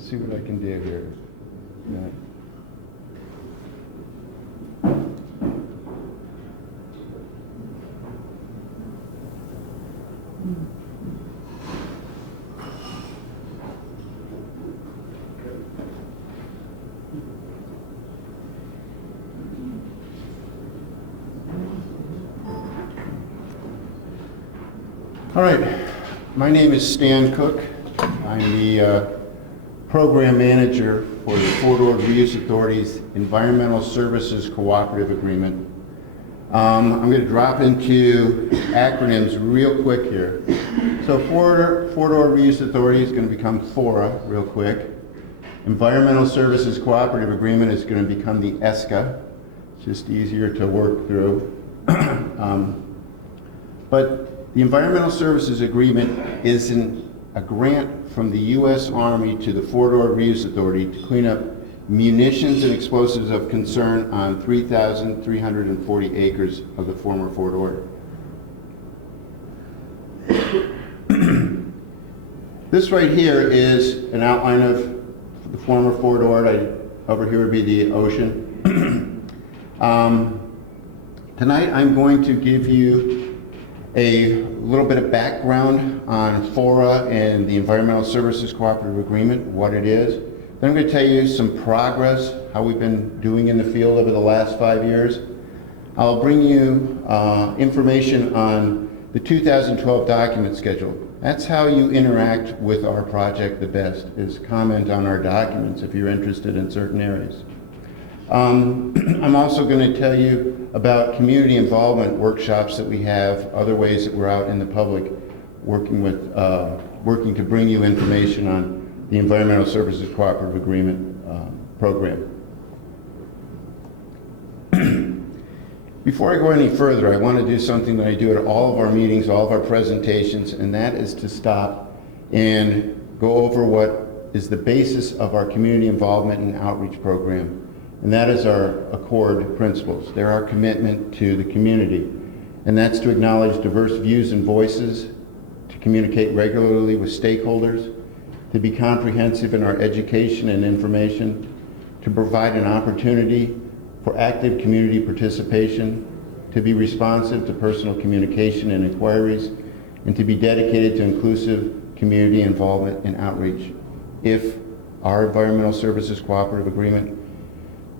see what I can do here. Yeah. All right, my name is Stan Cook. I'm the program manager for the Fort Ord Reuse Authority's Environmental Services Cooperative Agreement. I'm going to drop into acronyms real quick here. So Fort Ord Reuse Authority is going to become FORA real quick. Environmental Services Cooperative Agreement is going to become the ESCA. It's just easier to work through. But the Environmental Services Agreement is a grant from the U.S. Army to the Fort Ord Reuse Authority to clean up munitions and explosives of concern on 3,340 acres of the former Fort Ord. This right here is an outline of the former Fort Ord. Over here would be the ocean. Tonight I'm going to give you a little bit of background on FORA and the Environmental Services Cooperative Agreement, what it is. Then I'm going to tell you some progress, how we've been doing in the field over the last 5 years. I'll bring you information on the 2012 document schedule. That's how you interact with our project the best, is comment on our documents if you're interested in certain areas. I'm also going to tell you about community involvement workshops that we have, other ways that we're out in the public working to bring you information on the Environmental Services Cooperative Agreement program. Before I go any further, I want to do something that I do at all of our meetings, all of our presentations, and that is to stop and go over what is the basis of our community involvement and outreach program. And that is our Accord principles. They're our commitment to the community. And that's to acknowledge diverse views and voices, to communicate regularly with stakeholders, to be comprehensive in our education and information, to provide an opportunity for active community participation, to be responsive to personal communication and inquiries, and to be dedicated to inclusive community involvement and outreach. If our Environmental Services Cooperative Agreement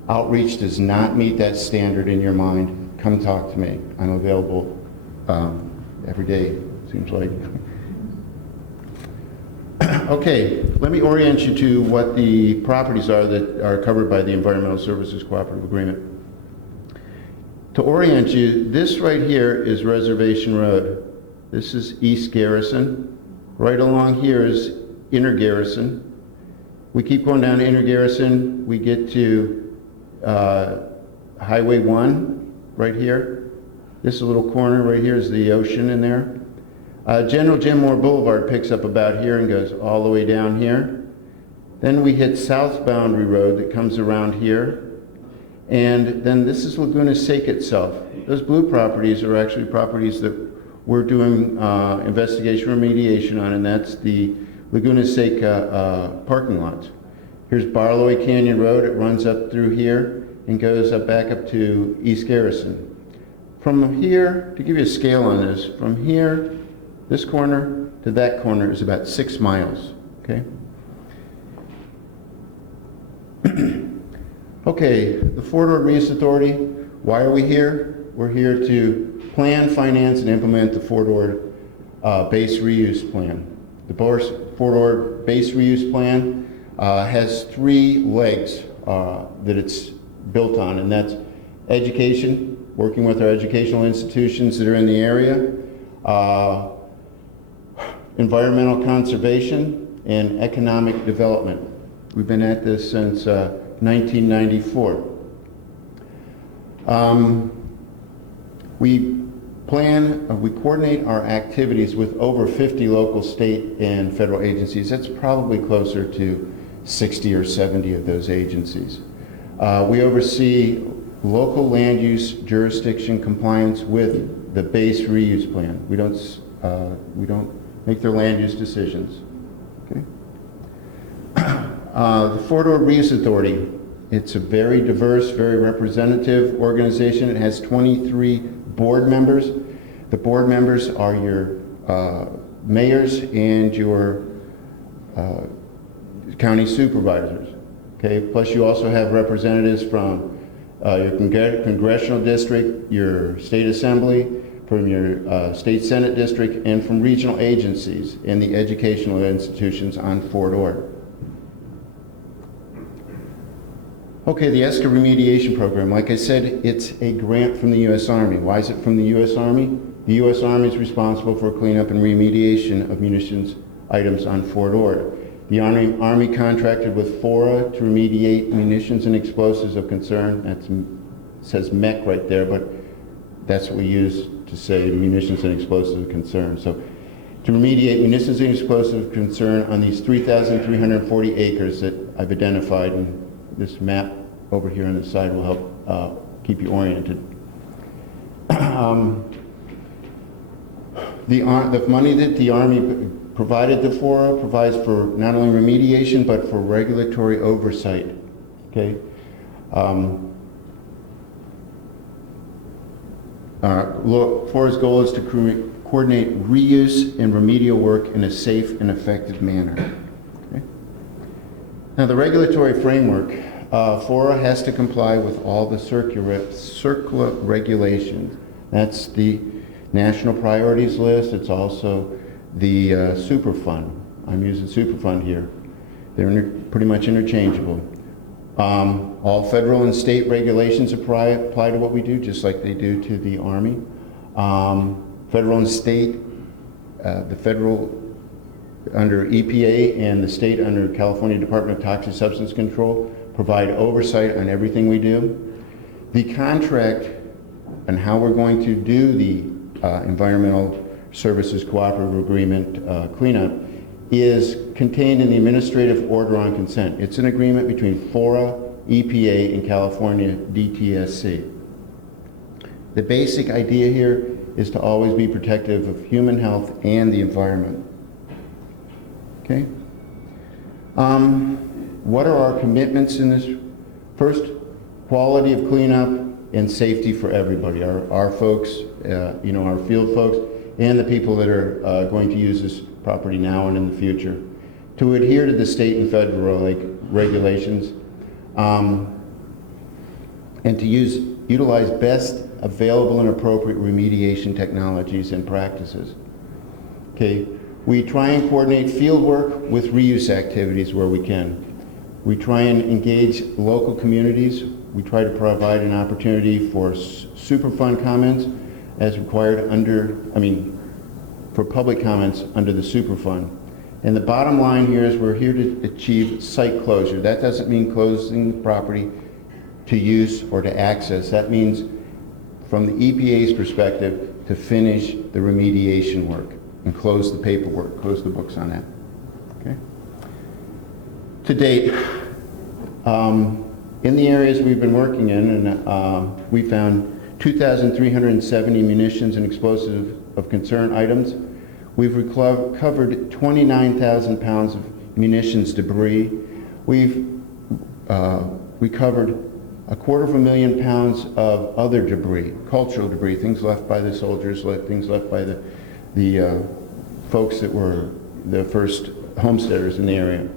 outreach does not meet that standard in your mind, come talk to me. I'm available every day, seems like. Okay, let me orient you to what the properties are that are covered by the Environmental Services Cooperative Agreement. To orient you, this right here is Reservation Road. This is East Garrison. Right along here is Inner Garrison. We keep going down to Inner Garrison, we get to Highway 1 right here. This little corner right here is the ocean in there. General Jim Moore Boulevard picks up about here and goes all the way down here. Then we hit South Boundary Road that comes around here. And then this is Laguna Seca itself. Those blue properties are actually properties that we're doing investigation remediation on, and that's the Laguna Seca parking lots. Here's Barlowy Canyon Road. It runs up through here and goes up back up to East Garrison. From here, to give you a scale on this, from here, this corner to that corner is about 6 miles, okay? Okay, the Fort Ord Reuse Authority, why are we here? We're here to plan, finance, and implement the Fort Ord Base Reuse Plan. The Fort Ord Base Reuse Plan has 3 legs that it's built on, and that's education, working with our educational institutions that are in the area, environmental conservation, and economic development. We've been at this since 1994. We coordinate our activities with over 50 local, state, and federal agencies. That's probably closer to 60 or 70 of those agencies. We oversee local land use jurisdiction compliance with the base reuse plan. We don't make their land use decisions. Okay. The Four-Door Reuse Authority. It's a very diverse, very representative organization. It has 23 board members. The board members are your mayors and your county supervisors. Okay, plus you also have representatives from your congressional district, your state assembly, from your state senate district, and from regional agencies and the educational institutions on Fort Ord. Okay, the Ester Remediation Program. Like I said, it's a grant from the U.S. Army. Why is it from the U.S. Army? The U.S. Army is responsible for cleanup and remediation of munitions items on Fort Ord. The Army contracted with FORA to remediate munitions and explosives of concern. That says MEC right there, but that's what we use to say munitions and explosives of concern. So to remediate munitions and explosives of concern on these 3,340 acres that I've identified, and this map over here on the side will help keep you oriented. The money that the Army provided to FORA provides for not only remediation but for regulatory oversight. Okay. FORA's goal is to coordinate reuse and remedial work in a safe and effective manner. Okay. Now, the regulatory framework, FORA has to comply with all the circular regulations. That's the National Priorities List. It's also the Superfund. I'm using Superfund here. They're pretty much interchangeable. All federal and state regulations apply to what we do, just like they do to the Army. Federal and state, the federal under EPA and the state under California Department of Toxic Substance Control provide oversight on everything we do. The contract and how we're going to do the Environmental Services Cooperative Agreement cleanup is contained in the Administrative Order on Consent. It's an agreement between FORA, EPA, and California DTSC. The basic idea here is to always be protective of human health and the environment. Okay? What are our commitments in this? First, quality of cleanup and safety for everybody, our folks, our field folks, and the people that are going to use this property now and in the future. To adhere to the state and federal regulations, and to utilize best available and appropriate remediation technologies and practices. Okay, we try and coordinate field work with reuse activities where we can. We try and engage local communities. We try to provide an opportunity for Superfund comments as required for public comments under the Superfund. And the bottom line here is we're here to achieve site closure. That doesn't mean closing the property to use or to access. That means, from the EPA's perspective, to finish the remediation work and close the paperwork, close the books on that. Okay. To date, in the areas we've been working in, and we found 2,370 munitions and explosives of concern items. We've recovered 29,000 pounds of munitions debris. We've recovered 250,000 pounds of other debris, cultural debris, things left by the soldiers, things left by the folks that were the first homesteaders in the area.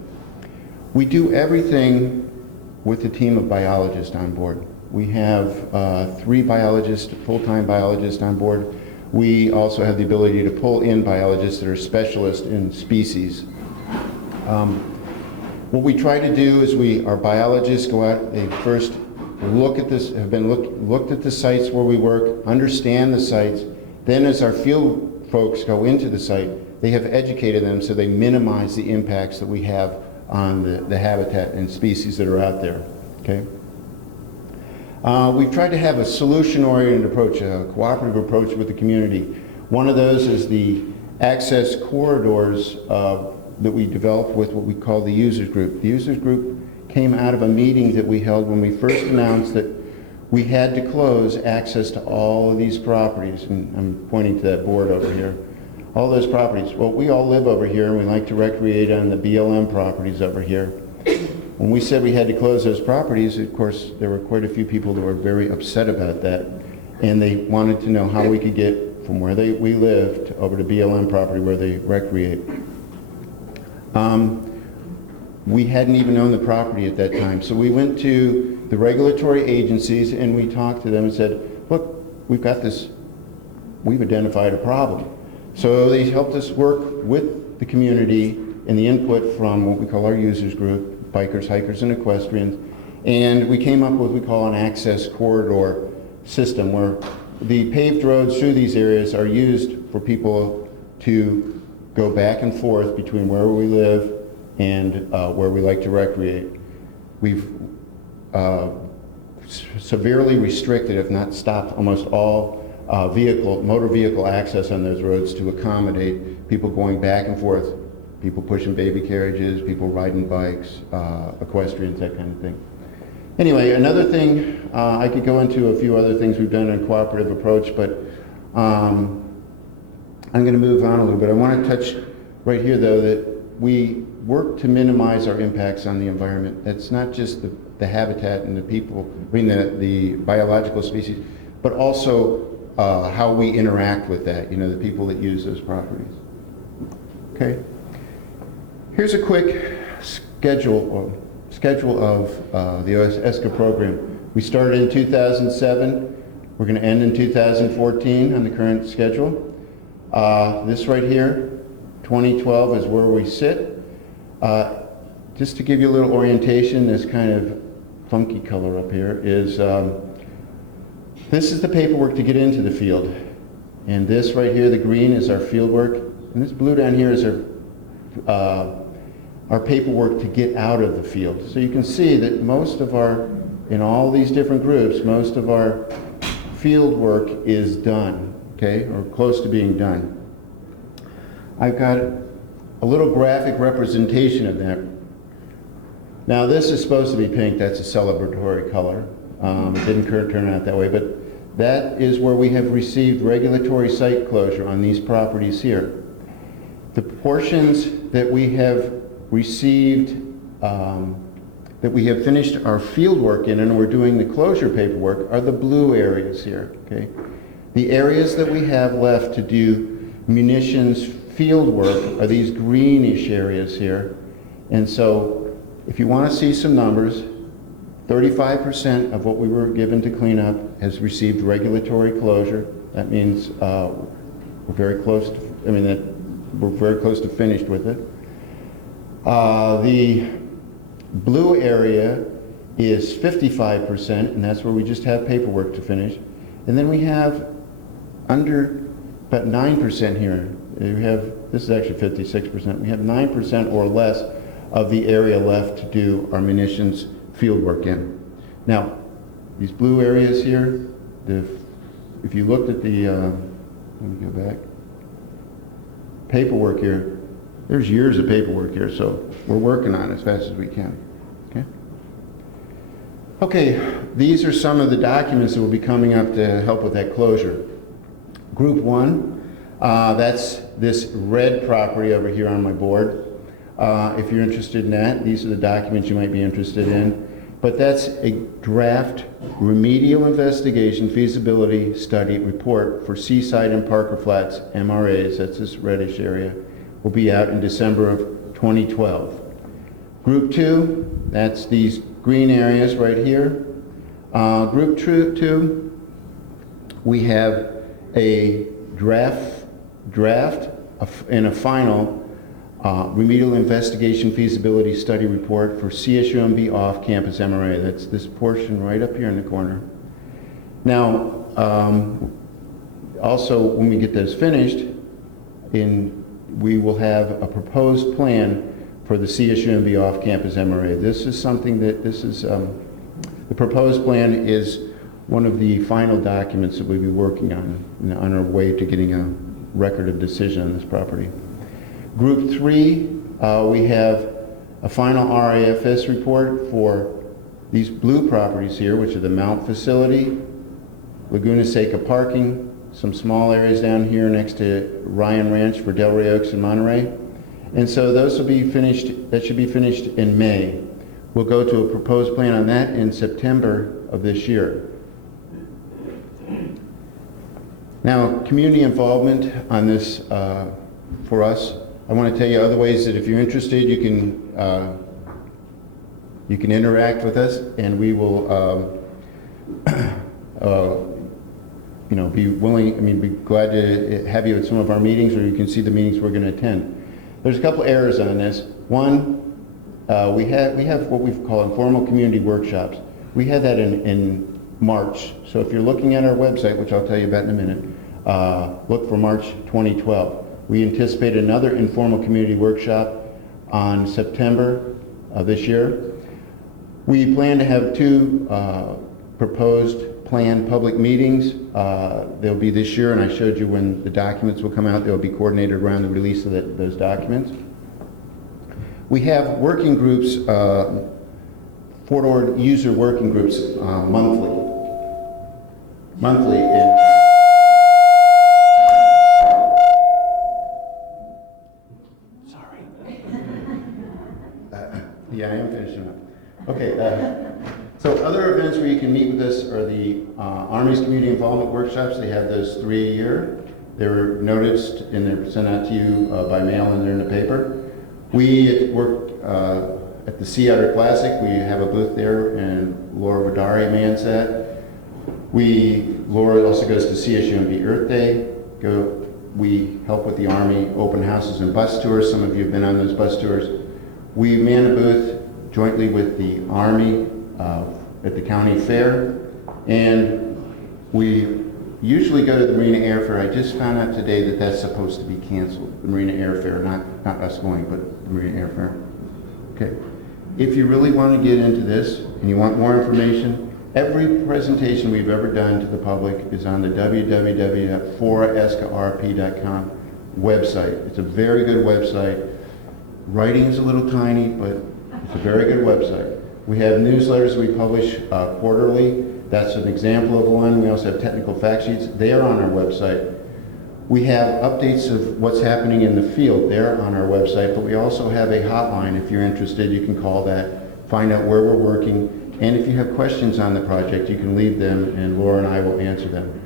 We do everything with a team of biologists on board. We have 3 biologists, full-time biologists on board. We also have the ability to pull in biologists that are specialists in species. What we try to do is our biologists go out, they first look at this, looked at the sites where we work, understand the sites. Then as our field folks go into the site, they have educated them so they minimize the impacts that we have on the habitat and species that are out there. Okay. We've tried to have a solution-oriented approach, a cooperative approach with the community. One of those is the access corridors that we developed with what we call the users group. The users group came out of a meeting that we held when we first announced that we had to close access to all of these properties, and I'm pointing to that board over here. All those properties. Well, we all live over here and we like to recreate on the BLM properties over here. When we said we had to close those properties, of course, there were quite a few people that were very upset about that, and they wanted to know how we could get from where we lived over to BLM property where they recreate. We hadn't even owned the property at that time, so we went to the regulatory agencies and we talked to them and said, look, we've got this, we've identified a problem. So they helped us work with the community and the input from what we call our users group, bikers, hikers, and equestrians, and we came up with what we call an access corridor system where the paved roads through these areas are used for people to go back and forth between where we live and where we like to recreate. We've severely restricted, if not stopped, almost all motor vehicle access on those roads to accommodate people going back and forth, people pushing baby carriages, people riding bikes, equestrians, that kind of thing. Anyway, another thing, I could go into a few other things we've done in a cooperative approach, but I'm going to move on a little bit. I want to touch right here, though, that we work to minimize our impacts on the environment. That's not just the habitat and the people, I mean the biological species, but also how we interact with that, you know, the people that use those properties. Okay. Here's a quick schedule of the Ester program. We started in 2007. We're going to end in 2014 on the current schedule. This right here, 2012 is where we sit. Just to give you a little orientation, this kind of funky color up here is, this is the paperwork to get into the field. And this right here, the green, is our field work. And this blue down here is our paperwork to get out of the field. So you can see that most of our, in all these different groups, most of our field work is done, okay, or close to being done. I've got a little graphic representation of that. Now this is supposed to be pink, that's a celebratory color. It didn't turn out that way, but that is where we have received regulatory site closure on these properties here. The portions that we have received, that we have finished our field work in and we're doing the closure paperwork are the blue areas here, okay? The areas that we have left to do munitions field work are these greenish areas here. And so if you want to see some numbers, 35% of what we were given to clean up has received regulatory closure. That means we're very close to, we're very close to finished with it. The blue area is 55%, and that's where we just have paperwork to finish. And then we have under about 9% here. We have, this is actually 56%. We have 9% or less of the area left to do our munitions field work in. Now, these blue areas here, if you looked at the, let me go back, paperwork here, there's years of paperwork here, so we're working on it as fast as we can. Okay? Okay, these are some of the documents that will be coming up to help with that closure. Group 1, that's this red property over here on my board. If you're interested in that, these are the documents you might be interested in. But that's a draft remedial investigation feasibility study report for Seaside and Parker Flats MRAs, that's this reddish area, will be out in December of 2012. Group 2, that's these green areas right here. Group 2, we have a draft and a final remedial investigation feasibility study report for CSUMB off-campus MRA. That's this portion right up here in the corner. Now, also when we get this finished, we will have a proposed plan for the CSUMB off-campus MRA. This is something that, the proposed plan is one of the final documents that we'll be working on our way to getting a record of decision on this property. Group 3, we have a final RAFS report for these blue properties here, which are the Mount facility, Laguna Seca parking, some small areas down here next to Ryan Ranch for Delray Oaks and Monterey. And so those will be finished, that should be finished in May. We'll go to a proposed plan on that in September of this year. Now, community involvement on this for us. I want to tell you other ways that if you're interested, you can interact with us, and we will, be willing. Be glad to have you at some of our meetings, or you can see the meetings we're going to attend. There's a couple errors on this. One, we have what we call informal community workshops. We had that in March. So if you're looking at our website, which I'll tell you about in a minute, look for March 2012. We anticipate another informal community workshop on September of this year. We plan to have two proposed planned public meetings. They'll be this year, and I showed you when the documents will come out. They'll be coordinated around the release of those documents. We have working groups, forward user working groups monthly. Sorry. Yeah, I am finishing up. Okay. So other events where you can meet with us are the Army's Community Involvement Workshops. They have those 3 a year. They were noticed and they're sent out to you by mail, and they're in the paper. We work at the Sea Otter Classic. We have a booth there, and Laura Rodari mans that. Laura also goes to CSUMB Earth Day. We help with the Army open houses and bus tours. Some of you have been on those bus tours. We man a booth jointly with the Army at the county fair, and we usually go to the Marina Air Fair. I just found out today that that's supposed to be canceled, the Marina Air Fair, not us going, but the Marina Air Fair. Okay. If you really want to get into this and you want more information, every presentation we've ever done to the public is on the www.forascarp.com website. It's a very good website. Writing is a little tiny, but it's a very good website. We have newsletters we publish quarterly. That's an example of one. We also have technical fact sheets. They are on our website. We have updates of what's happening in the field. They're on our website, but we also have a hotline. If you're interested, you can call that, find out where we're working, and if you have questions on the project, you can leave them, and Laura and I will answer them.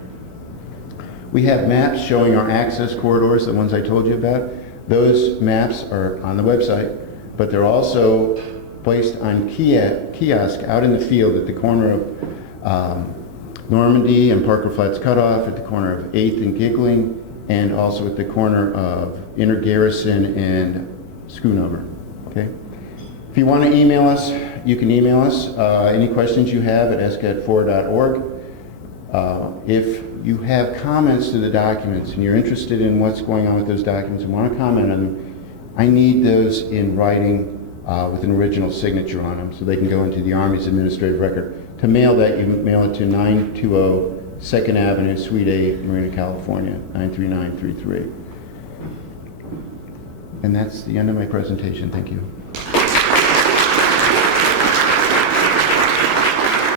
We have maps showing our access corridors, the ones I told you about. Those maps are on the website, but they're also placed on kiosk out in the field at the corner of Normandy and Parker Flats Cutoff, at the corner of 8th and Giggling, and also at the corner of Inner Garrison and Schoonover. Okay? If you want to email us, you can email us any questions you have at esca@fora.org. If you have comments to the documents and you're interested in what's going on with those documents and want to comment on them, I need those in writing with an original signature on them so they can go into the Army's administrative record. To mail that, you mail it to 920 2nd Avenue, Suite 8, Marina, California, 93933. And that's the end of my presentation. Thank you.